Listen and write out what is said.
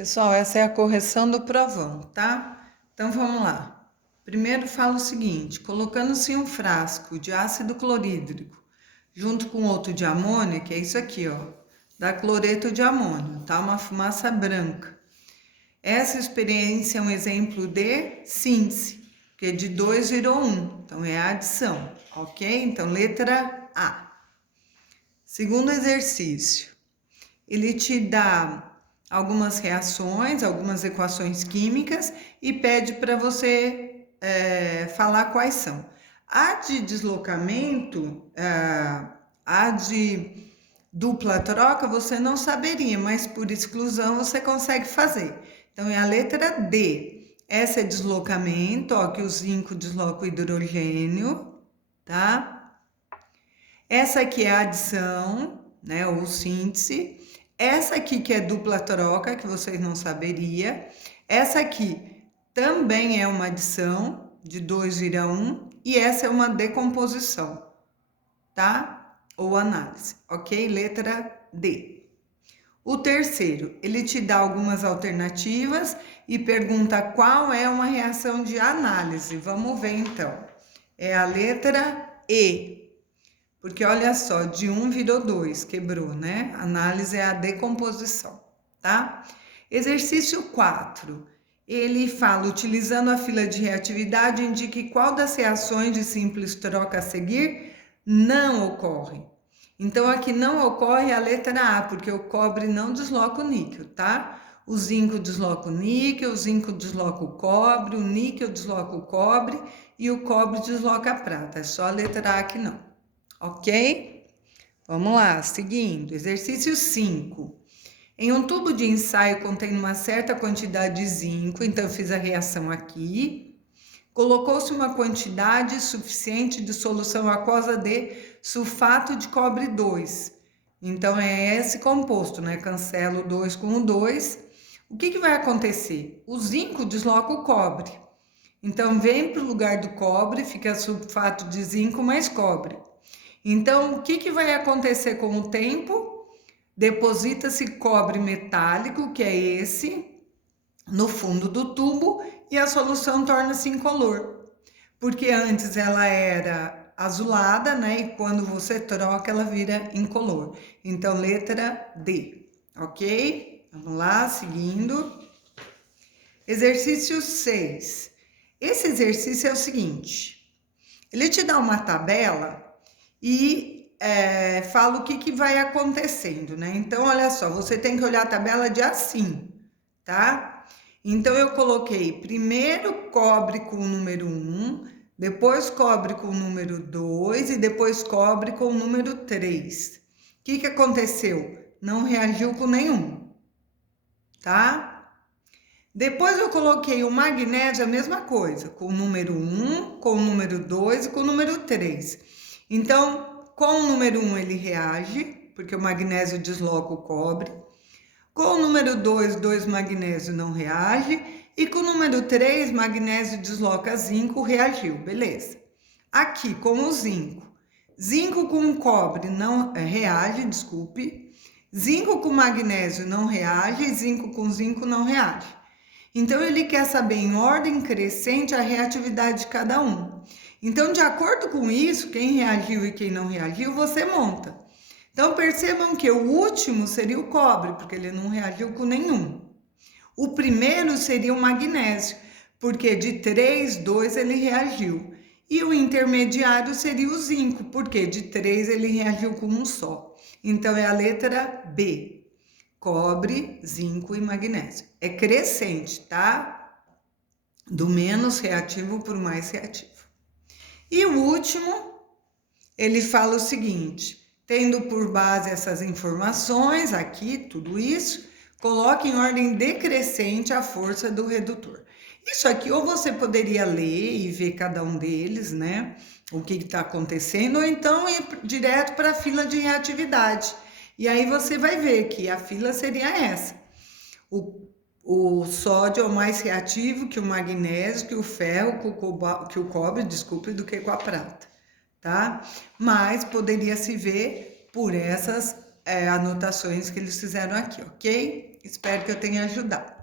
Pessoal, essa é a correção do provão, tá? Então vamos lá. Primeiro fala o seguinte: colocando-se um frasco de ácido clorídrico junto com outro de amônia, que é isso aqui, ó, dá cloreto de amônio, tá? Uma fumaça branca. Essa experiência é um exemplo de síntese, porque de 2 virou 1, então é a adição, ok? Então letra A. Segundo exercício, ele te dá algumas reações, algumas equações químicas e pede para você falar quais são. A de deslocamento, a de dupla troca, você não saberia, mas por exclusão você consegue fazer. Então é a letra D. Essa é deslocamento, ó, que o zinco desloca o hidrogênio, tá? Essa aqui é a adição, né, ou síntese. Essa aqui que é dupla troca, que vocês não saberiam. Essa aqui também é uma adição, de 2 vira 1. E essa é uma decomposição, tá? Ou análise, ok? Letra D. O terceiro, ele te dá algumas alternativas e pergunta qual é uma reação de análise. Vamos ver então. É a letra E. Porque olha só, de 1 virou 2, quebrou, né? Análise é a decomposição, tá? Exercício 4. Ele fala, utilizando a fila de reatividade, indique qual das reações de simples troca a seguir não ocorre. Então, aqui não ocorre a letra A, porque o cobre não desloca o níquel, tá? O zinco desloca o níquel, o zinco desloca o cobre, o níquel desloca o cobre e o cobre desloca a prata. É só a letra A que não. Ok? Vamos lá, seguindo. Exercício 5. Em um tubo de ensaio contém uma certa quantidade de zinco, então eu fiz a reação aqui. Colocou-se uma quantidade suficiente de solução aquosa de sulfato de cobre 2. Então é esse composto, né? Cancelo o 2 com o 2. O que vai acontecer? O zinco desloca o cobre. Então vem para o lugar do cobre, fica sulfato de zinco mais cobre. Então, o que vai acontecer com o tempo? Deposita-se cobre metálico, que é esse, no fundo do tubo e a solução torna-se incolor. Porque antes ela era azulada, né? E quando você troca, ela vira incolor. Então, letra D, ok? Vamos lá, seguindo. Exercício 6. Esse exercício é o seguinte: ele te dá uma tabela e fala o que vai acontecendo, né? Então, olha só, você tem que olhar a tabela de assim, tá? Então, eu coloquei primeiro cobre com o número 1, depois cobre com o número 2 e depois cobre com o número 3. O que aconteceu? Não reagiu com nenhum, tá? Depois eu coloquei o magnésio, a mesma coisa, com o número 1, com o número 2 e com o número 3. Então, com o número 1 ele reage, porque o magnésio desloca o cobre. Com o número 2, 2 magnésio não reage. E com o número 3, magnésio desloca zinco, reagiu, beleza. Aqui, com o zinco. Zinco com cobre não reage, desculpe. Zinco com magnésio não reage, zinco com zinco não reage. Então, ele quer saber em ordem crescente a reatividade de cada um. Então, de acordo com isso, quem reagiu e quem não reagiu, você monta. Então, percebam que o último seria o cobre, porque ele não reagiu com nenhum. O primeiro seria o magnésio, porque de 3, 2 ele reagiu. E o intermediário seria o zinco, porque de 3 ele reagiu com um só. Então, é a letra B. Cobre, zinco e magnésio. É crescente, tá? Do menos reativo para o mais reativo. E o último, ele fala o seguinte: tendo por base essas informações aqui, tudo isso, coloque em ordem decrescente a força do redutor. Isso aqui, ou você poderia ler e ver cada um deles, né? O que está acontecendo, ou então ir direto para a fila de reatividade. E aí você vai ver que a fila seria essa. O sódio é o mais reativo que o magnésio, que o ferro, que o cobre, desculpe, do que com a prata, tá? Mas poderia se ver por essas anotações que eles fizeram aqui, ok? Espero que eu tenha ajudado.